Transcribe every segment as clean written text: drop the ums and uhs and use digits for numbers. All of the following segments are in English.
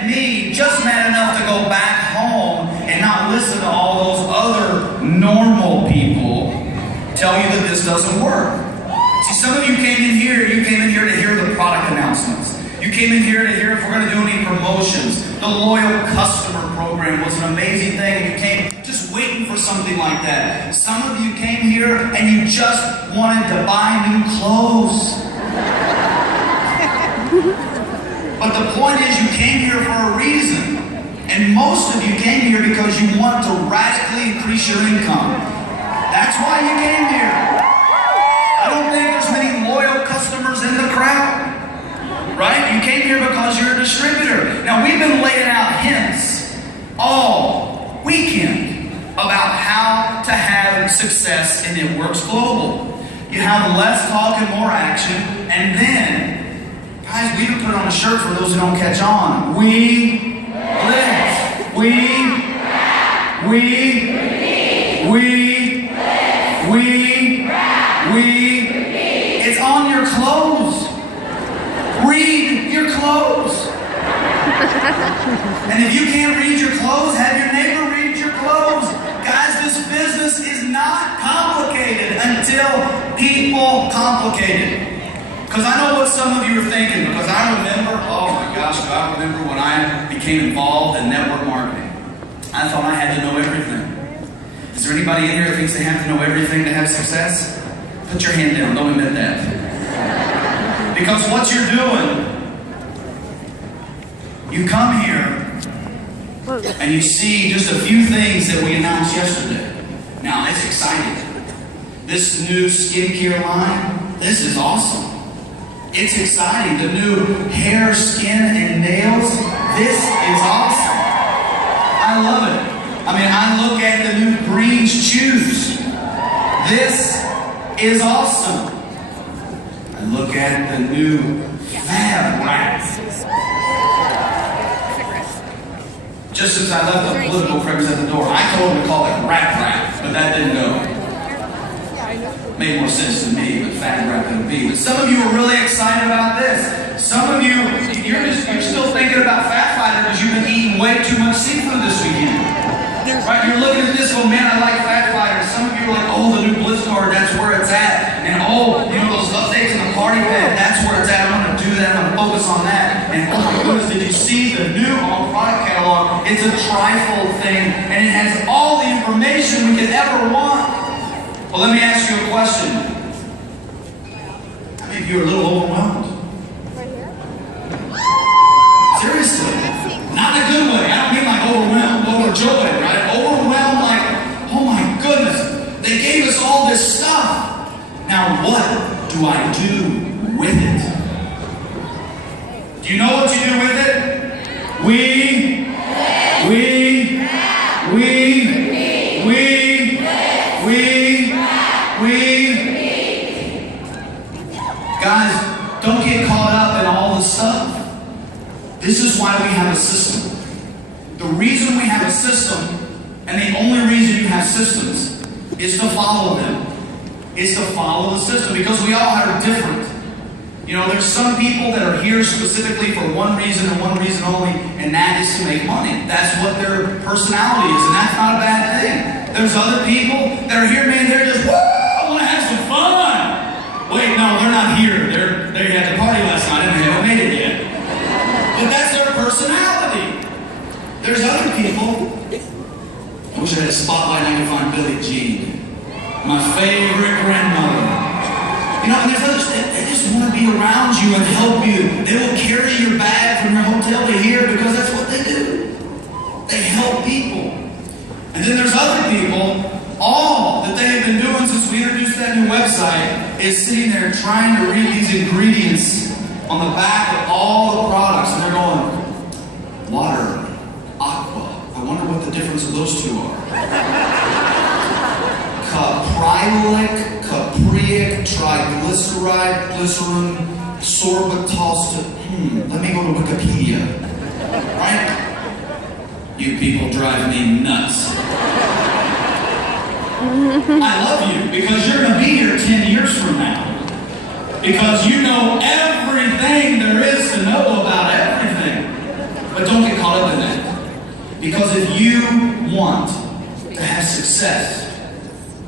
at me, just mad enough to go back home and not listen to all those other normal people tell you that this doesn't work. See, some of you came in here to hear the product announcements. You came in here to hear if we're going to do any promotions. The loyal customer program was an amazing thing. You came just waiting for something like that. Some of you came here and you just wanted to buy new clothes. But the point is, you came here for a reason. And most of you came here because you want to radically increase your income. That's why you came here. I don't think there's many loyal customers in the crowd. Right? You came here because you're a distributor. Now, we've been laying out hints all weekend about how to have success in It Works Global. You have less talk and more action. And then, guys, we even put on a shirt for those who don't catch on. We lift. We It's on your clothes. Read your clothes. And if you can't read your clothes, have your neighbor read your clothes. Guys, this business is not complicated until people complicate it. Because I know what some of you are thinking, because I remember, oh my gosh, I remember when I became involved in network marketing. I thought I had to know everything. Is there anybody in here that thinks they have to know everything to have success? Put your hand down, don't admit that. Because what you're doing, you come here and you see just a few things that we announced yesterday. Now, it's exciting. This new skincare line, this is awesome. It's exciting. The new hair, skin, and nails, this is awesome. I love it. I mean, I look at the new Breeze Shoes. This is awesome. I look at the new Fab Wrap. Just since I left the political friends at the door, I told him to call it Wrap, but that didn't go. Made more sense to me, but Fab Wrap than be. But some of you are really excited about this. Some of you, you're still thinking about Fat Fighter because you've been eating way too much seafood this weekend. Right? You're looking at this, oh man, I like Fat Fighter. Some of you are like, oh, the new Bliss card, that's where it's at. And oh, you know, those updates in the party pad, that's where it's at. I'm going to do that, I'm going to focus on that. And oh my goodness, did you see the new product catalog? It's a trifold thing, and it has all the information we could ever want. Well, let me ask you a question. How many of you are a little overwhelmed? Seriously. Not in a good way. I don't mean like overwhelmed, overjoyed, right? Overwhelmed like, oh my goodness, they gave us all this stuff. Now what do I do with it? Do you know what you do with it? We Guys, don't get caught up in all the stuff. This is why we have a system. The reason we have a system, and the only reason you have systems, is to follow them. Is to follow the system, because we all are different. You know, there's some people that are here specifically for one reason and one reason only, and that is to make money. That's what their personality is, and that's not a bad thing. There's other people that are here, man, they're just, woo, I want to have some fun. Wait, no, they're not here. They had the party last night and they haven't made it yet. But that's their personality. There's other people. I wish I had a spotlight and I could find Billie Jean, my favorite grandmother. You know, and there's others that they just want to be around you and help you. They will carry your bag from your hotel to here because that's what they do. They help people. And then there's other people, all that they have been doing since we introduced that new website is sitting there trying to read these ingredients on the back of all the products. And they're going, water, aqua. I wonder what the difference of those two are. Caprylic, capriic, triglyceride, glycerin, sorbitol. Let me go to Wikipedia. Right? You people drive me nuts. I love you because you're going to be here 10 years from now. Because you know everything there is to know about everything. But don't get Because if you want to have success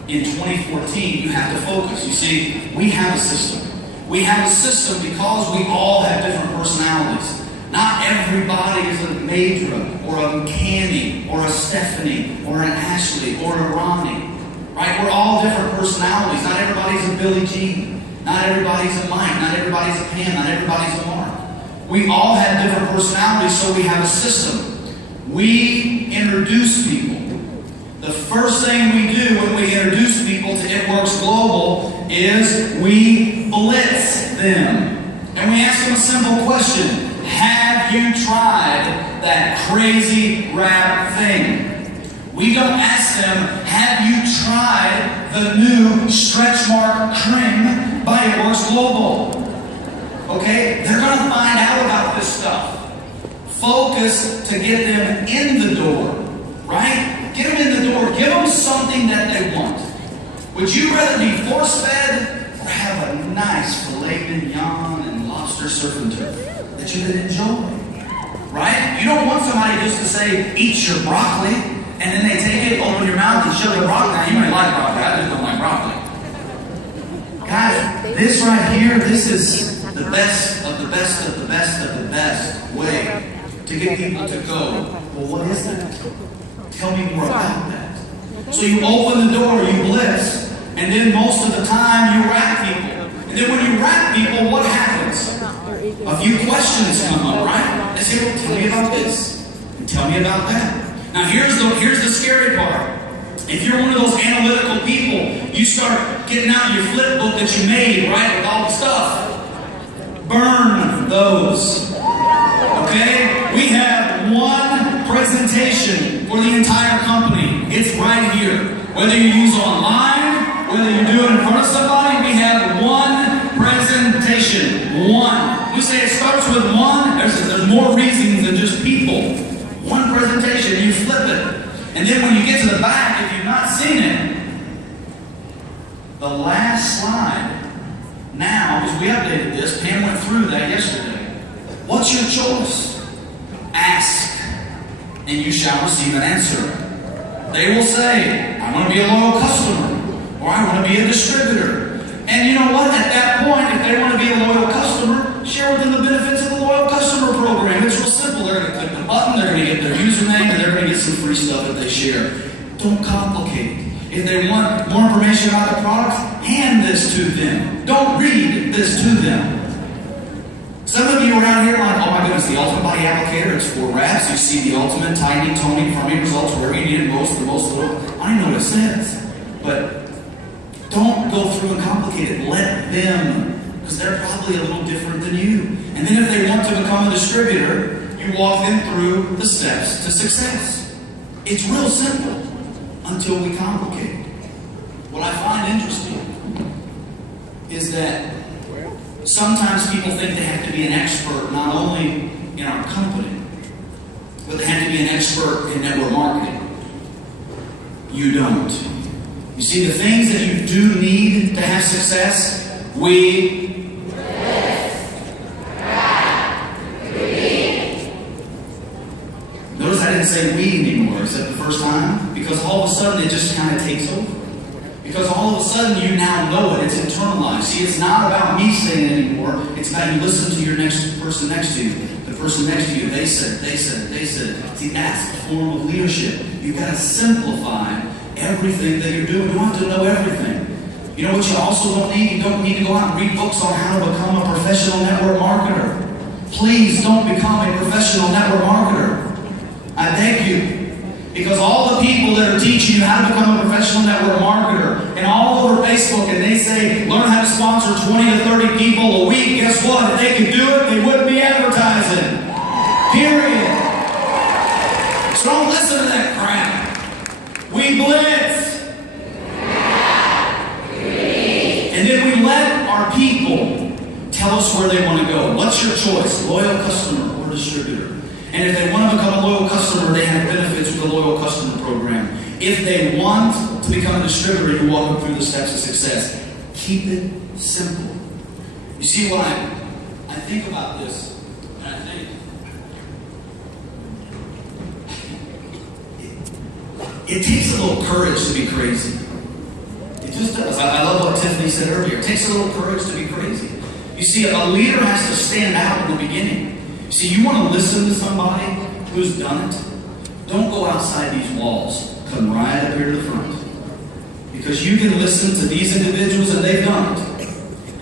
in 2014, you have to focus. You see, we have a system. We have a system because we all have different personalities. Not everybody is a Madra, or a Candy, or a Stephanie, or an Ashley, or a Ronnie. Right? We're all different personalities. Not everybody's a Billie Jean. Not everybody's a Mike. Not everybody's a Pam. Not everybody's a Mark. We all have different personalities, so we have a system. We introduce people. The first thing we do when we introduce people to It Works Global is we blitz them. And we ask them a simple question. Have you tried that crazy rap thing? We don't ask them, have you tried the new Stretch Mark Cream by It Works Global? Okay? They're going to find out about this stuff. Focus to get them in the door. Right? Get them in the door. Give them something that they want. Would you rather be force-fed or have a nice filet mignon and lobster surf and turf that you can enjoy? Right? You don't want somebody just to say, eat your broccoli, and then they take it, open your mouth, and shove the broccoli. Now, you might like broccoli. I just don't like broccoli. Guys, this right here, this is the best of the best of the best of the best way to get people to go, well, what is that? Tell me more about that. So you open the door, you blitz, and then most of the time you wrap people. And then when you wrap people, what happens? A few questions come up, right? They say, well, tell me about this. And tell me about that. Now here's the scary part. If you're one of those analytical people, you start getting out your flip book that you made, right, with all the stuff. Burn those. Okay? We have one presentation for the entire company. It's right here. Whether you use online, whether you do it in front of somebody, we have one presentation. One. We say it starts with one. There's more reasons than just people. One presentation, you flip it. And then when you get to the back, if you've not seen it, the last slide, now, because we updated this, Pam went through that yesterday. What's your choice? Ask, and you shall receive an answer. They will say, I want to be a loyal customer, or I want to be a distributor. And you know what? At that point, if they want to be a loyal customer, share with them the benefits of the loyal customer program. It's real simple. They're going to click the button, they're going to get their username, and they're going to get some free stuff that they share. Don't complicate it. If they want more information about the product, hand this to them. Don't read this to them. Some of you around here are like, oh my goodness, the Ultimate Body Applicator, it's 4 wraps. You see the Ultimate, tiny, toning, firming results wherever you need it most, the most little. I don't even know what it says. But don't go through and complicate it. Let them, because they're probably a little different than you. And then if they want to become a distributor, you walk them through the steps to success. It's real simple until we complicate it. What I find interesting is that sometimes people think they have to be an expert not only in our company, but they have to be an expert in network marketing. You don't. You see, the things that you do need to have success, we notice I didn't say we anymore except the first time, because all of a sudden it just kind of takes over. Because all of a sudden you now know it, it's internalized. See, it's not about me saying it anymore, it's about you listen to your next person next to you. The person next to you, they said it. See, that's a form of leadership. You've got to simplify everything that you're doing. You don't have to know everything. You know what you also don't need? You don't need to go out and read books on how to become a professional network marketer. Please don't become a professional network marketer. I beg you. Because all the people that are teaching you how to become a professional network marketer and all over Facebook, and they say, learn how to sponsor 20 to 30 people a week, guess what? If they could do it, they wouldn't be advertising. Period. So don't listen to that crap. We blitz. And then we let our people tell us where they want to go. What's your choice? Loyal customer or distributor? And if they want to become a loyal customer, they have benefits with the loyal customer program. If they want to become a distributor, you walk them through the steps of success. Keep it simple. You see what I think about this, and I think It takes a little courage to be crazy. It just does. I love what Tiffany said earlier. It takes a little courage to be crazy. You see, a leader has to stand out in the beginning. You see, you want to listen to somebody who's done it? Don't go outside these walls. Come right up here to the front. Because you can listen to these individuals and they've done it.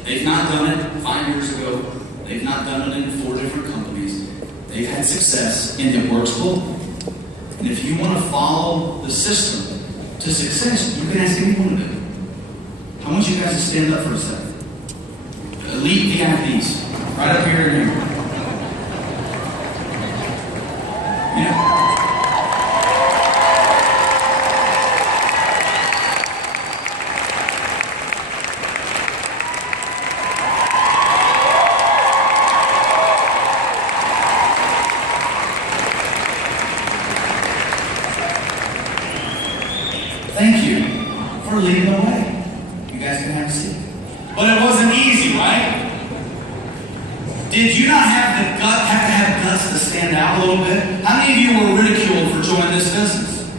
They've not done it 5 years ago. They've not done it in 4 different companies. They've had success and it works globally. And if you want to follow the system to success, you can ask anyone to do it. I want you guys to stand up for a second. Elite VIPs, right up here and here. Yeah. Thank you for leading the way. You guys can have a seat. But it wasn't easy, right? Did you not have to have guts to stand out a little bit? How many of you were ridiculed for joining this business?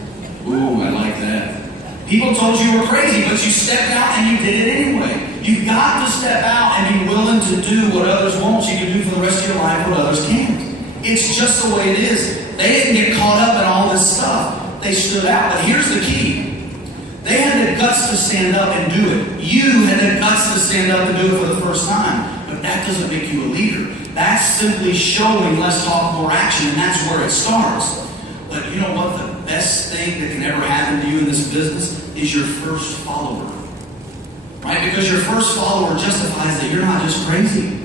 Ooh, I like that. People told you were crazy, but you stepped out and you did it anyway. You've got to step out and be willing to do what others won't. You can do for the rest of your life what others can't. It's just the way it is. They didn't get caught up in all this stuff. They stood out. But here's the key. They had the guts to stand up and do it. You had the guts to stand up and do it for the first time. But that doesn't make you a leader. That's simply showing less talk, more action, and that's where it starts. But you know what? The best thing that can ever happen to you in this business is your first follower. Right? Because your first follower justifies that you're not just crazy.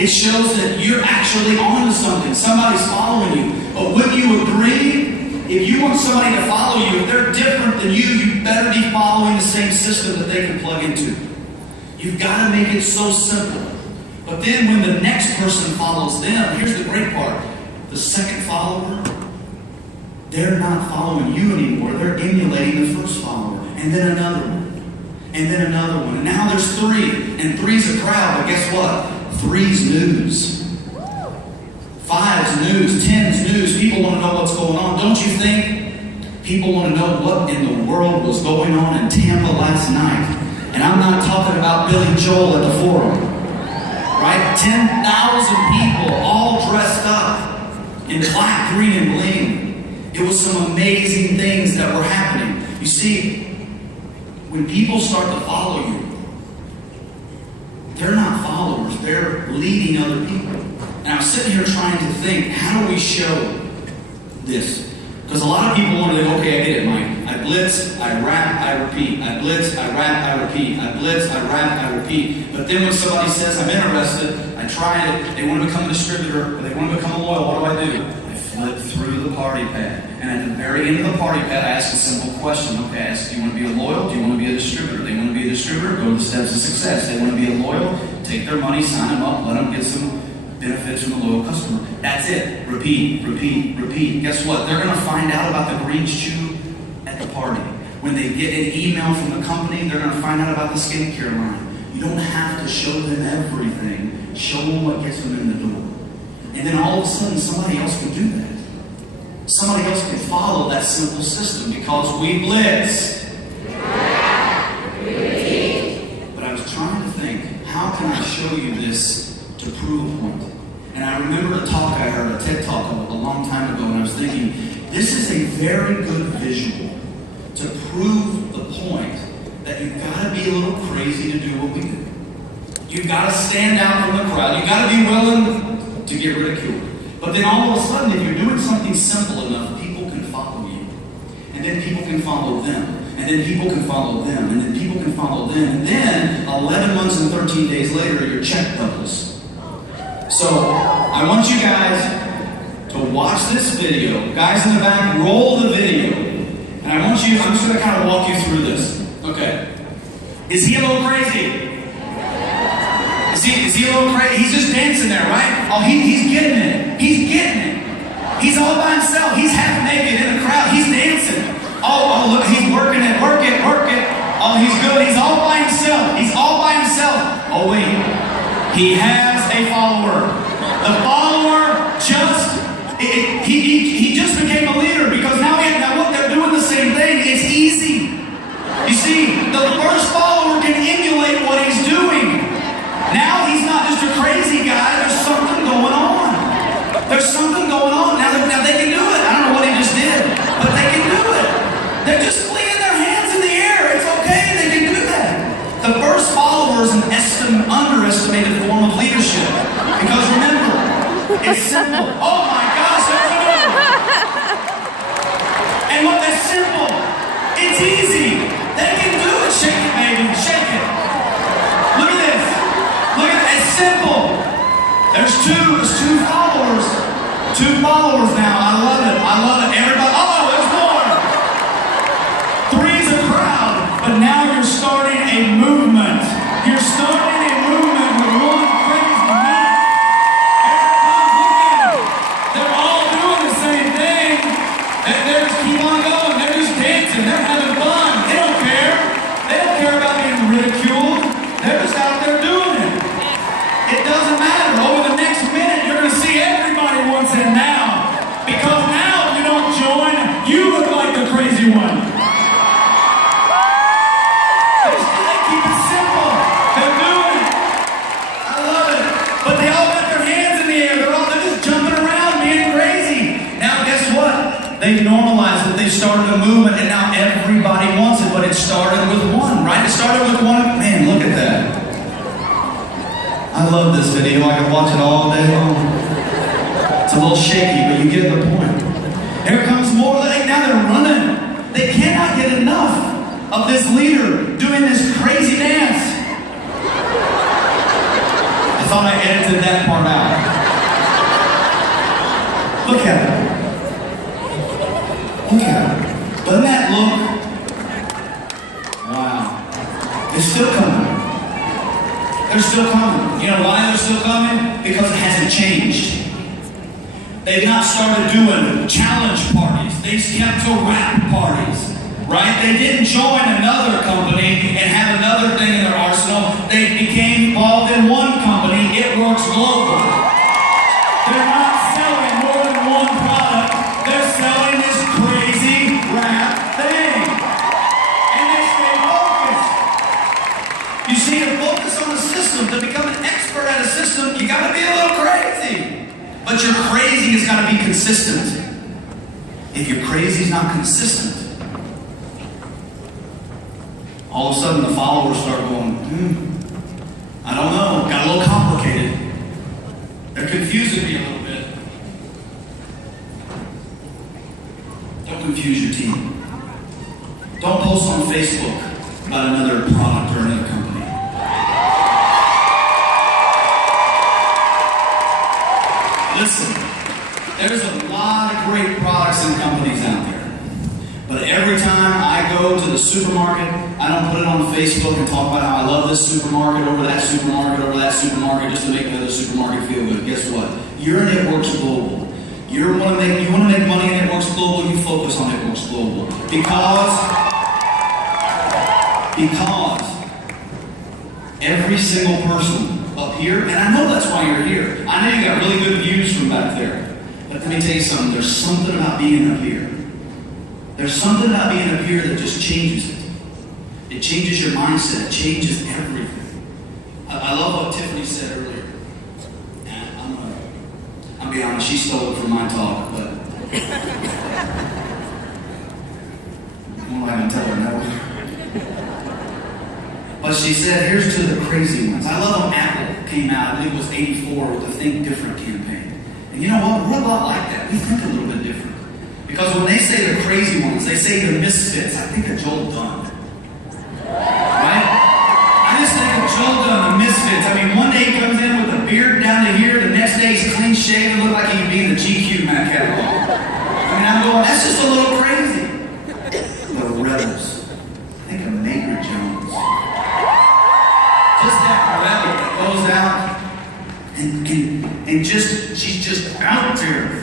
It shows that you're actually on to something. Somebody's following you. But wouldn't you agree? If you want somebody to follow you, if they're different than you better be following the same system that they can plug into. You've got to make it so simple. But then when the next person follows them, here's the great part. The second follower, they're not following you anymore. They're emulating the first follower. And then another one. And then another one. And now there's 3. And 3's a crowd. But guess what? 3's news. 5's news, 10's news. People want to know what's going on. Don't you think people want to know what in the world was going on in Tampa last night? And I'm not talking about Billy Joel at the Forum. Right? 10,000 people all dressed up in black, green, and bling. It was some amazing things that were happening. You see, when people start to follow you, they're not followers. They're leading other people. And I'm sitting here trying to think, how do we show this? Because a lot of people want to think, okay, I get it, Mike. I blitz, I rap, I repeat. I blitz, I rap, I repeat. I blitz, I rap, I repeat. But then when somebody says, I'm interested, I tried it, they want to become a distributor, or they want to become a loyal, what do? I flip through the party pad. And at the very end of the party pad, I ask a simple question. Okay, I ask, do you want to be a loyal? Do you want to be a distributor? They want to be a distributor, go to the steps of success. They want to be a loyal, take their money, sign them up, let them get some benefits from the loyal customer. That's it. Repeat, repeat, repeat. Guess what? They're going to find out about the green shoe at the party. When they get an email from the company, they're going to find out about the skincare line. You don't have to show them everything. Show them what gets them in the door. And then all of a sudden, somebody else can do that. Somebody else can follow that simple system because we blitz. But I was trying to think, how can I show you this to prove a point? And I remember a talk I heard, a TED Talk a long time ago, and I was thinking, this is a very good visual to prove the point that you've got to be a little crazy to do what we do. You've got to stand out from the crowd. You've got to be willing to get ridiculed. But then all of a sudden, if you're doing something simple enough, people can follow you. And then people can follow them. And then people can follow them. And then people can follow them. And then 11 months and 13 days later, your check doubles. So, I want you guys to watch this video. Guys in the back, roll the video. And I'm just going to kind of walk you through this. Okay. Is he a little crazy? Is he a little crazy? He's just dancing there, right? Oh, he's getting it. He's getting it. He's all by himself. He's half naked in the crowd. He's dancing. Oh, look, he's working it. Work it, work it. Oh, he's good. He's all by himself. He's all by himself. Oh, wait. He has a follower. The follower he just became a leader because now what they're doing the same There's something going on. Now they can do it. I don't know what he just did, but they can do it. They're just flinging their hands in the air. It's okay. They can do that. The first follower is an underestimated form of leadership. Because remember, it's simple. Oh my gosh, there's another one. And what is simple? It's easy. They can do it. Shake it, baby. Shake it. Look at this. Look at it. It's simple. There's two followers. Two followers now. I love it. I love it. Everybody. Oh, there's more. Three's a crowd. But now you're starting a movement. You're starting a movement with one crazy man. They're all doing the same thing. They just keep on going. They're just dancing. They're having fun. They don't care. They don't care about being ridiculed. They're just out there doing it. It doesn't matter. Over the next minute, you're going to see everybody wants it now. Because now, if you don't join, you look like the crazy one. They keep it simple. They're doing it. I love it. But they all got their hands in the air. They're just jumping around, being crazy. Now, guess what? They've normalized it. They've started a movement, and now everybody wants it. But it started with one, right? It started with one. Man, look at that. I love this video. I can watch it all day long. It's a little shaky, but you get the point. Here comes more. Now they're running. They cannot get enough of this leader doing this crazy dance. I thought I edited that part out. Look at it. Look at it. Doesn't that look? Wow. It's still coming. They're still coming. You know why they're still coming? Because it hasn't changed. They've not started doing challenge parties. They kept to rap parties, right? They didn't join another company and have another thing in their arsenal. They became involved in one company. It works global. They're not selling more than one product. They're selling this crazy rap thing. And they stay focused. You see, to focus on a system, to become an expert at a system, you got to be a little crazy. But your crazy has got to be consistent. If your crazy is not consistent, all of a sudden the followers start going, I don't know, got a little complicated. They're confusing me a little bit. Don't confuse your team. Don't post on Facebook about another product or another company. Listen, there's a lot of great products and companies out there. But every time I go to the supermarket, I don't put it on Facebook and talk about how I love this supermarket over that supermarket just to make the other supermarket feel good. Guess what? You're in It Works Global. You want to make money in It Works Global, you focus on It Works Global. Because every single person up here, and I know that's why you're here. I know you got really good views from back there. But let me tell you something, there's something about being up here. There's something about being up here that just changes it. It changes your mindset, it changes everything. I love what Tiffany said earlier. And I'll be honest, she stole it from my talk, but I'm not going to tell her no. But she said, here's to the crazy ones. I love when Apple came out, I think it was 84, with the Think Different campaign. And you know what? We're a lot like that. We think a little bit different. Because when they say the crazy ones, they say the misfits. I think of Joel Dunn. Right? I just think of Joel Dunn, the misfits. I mean, one day he comes in with a beard down to here, the next day he's clean shaven, look like he could be in the GQ Mac catalog. I mean, I'm going, that's just a little crazy. The rebels. I think of Maker Jones. Just that rebel that goes out and she's just out there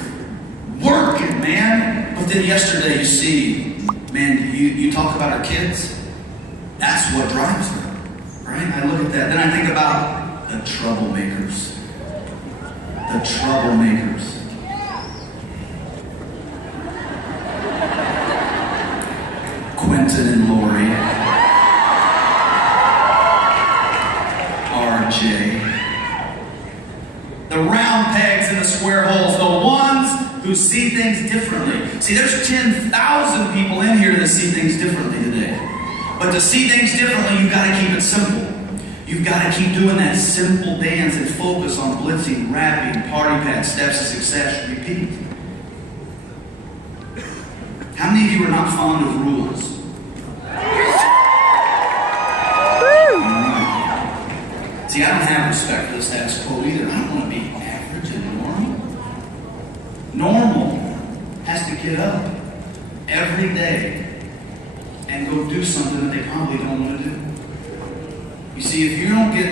working, man. But then yesterday you see, man, you talk about our kids, that's what drives them, right? I look at that. Then I think about the troublemakers. The troublemakers. Quentin and Lori. RJ. The round pegs in the square holes don't who see things differently. See, there's 10,000 people in here that see things differently today. But to see things differently, you've got to keep it simple. You've got to keep doing that simple dance and focus on blitzing, rapping, party pad, steps of success, repeat. How many of you are not fond of rules? See, I don't have respect for the status quo either. I don't want to be average and normal. Normal has to get up every day and go do something that they probably don't want to do. You see, if you don't get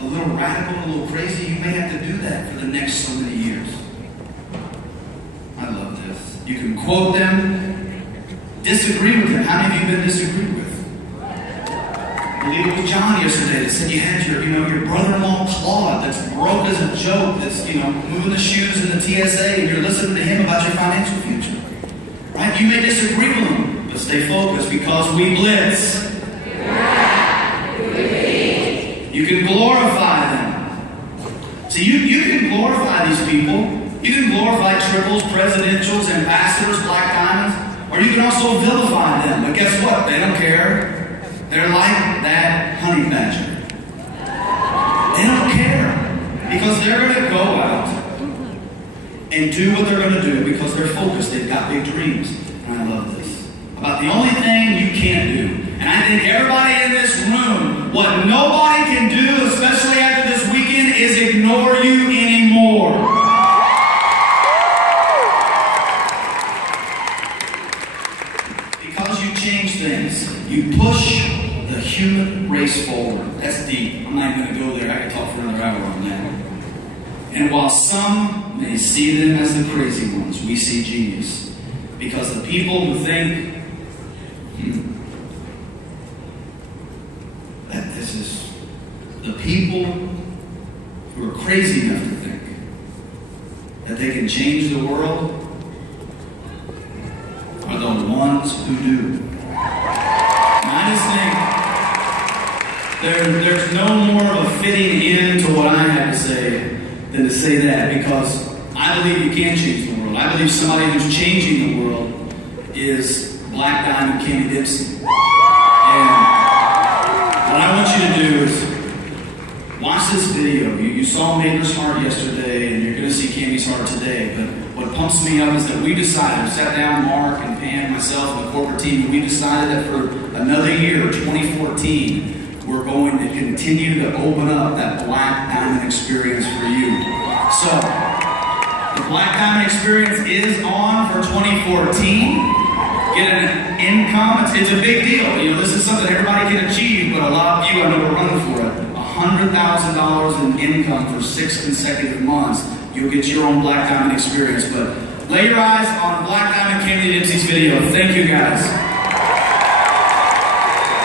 a little radical, a little crazy, you may have to do that for the next so many years. I love this. You can quote them, disagree with them. How many of you have been disagreed with? I believe it was John yesterday that said you had your brother-in-law Claude that's broke as a joke, that's, moving the shoes in the TSA, and you're listening to him about your financial future. Right? You may disagree with him, but stay focused because we blitz. You can glorify them. See, you can glorify these people. You can glorify triples, presidentials, ambassadors, black diamonds, or you can also vilify them. But guess what? They don't care. They're like that honey badger. They don't care because they're going to go out and do what they're going to do because they're focused. They've got big dreams. And I love this. About the only thing you can't do. And I think everybody in this room, what nobody can do, especially after this weekend, is ignore you anymore. Because you change things. You push the human race forward. That's deep. I'm not even going to go there. I could talk for another hour on that. And while some may see them as the crazy ones, we see genius. Because the people who think that this is the people who are crazy enough to think that they can change the world are the ones who do. And I just think there's no more of a fitting in to what I have to say than to say that, because I believe you can change the world. I believe somebody who's changing the world is Black Diamond Kenny Dempsey. And what I want you to do is watch this video. You saw Maker's Heart yesterday, and you're going to see Cammy's Heart today. But what pumps me up is that we decided, sat down, Mark and Pam, myself, and the corporate team, and we decided that for another year, 2014, we're going to continue to open up that Black Diamond experience for you. So, the Black Diamond experience is on for 2014. Get an income. It's a big deal. This is something everybody can achieve, but a lot of you, I know, are running for it. $100,000 in income for 6 consecutive months. You'll get your own Black Diamond experience. But lay your eyes on Black Diamond Kenny Dempsey's video. Thank you, guys.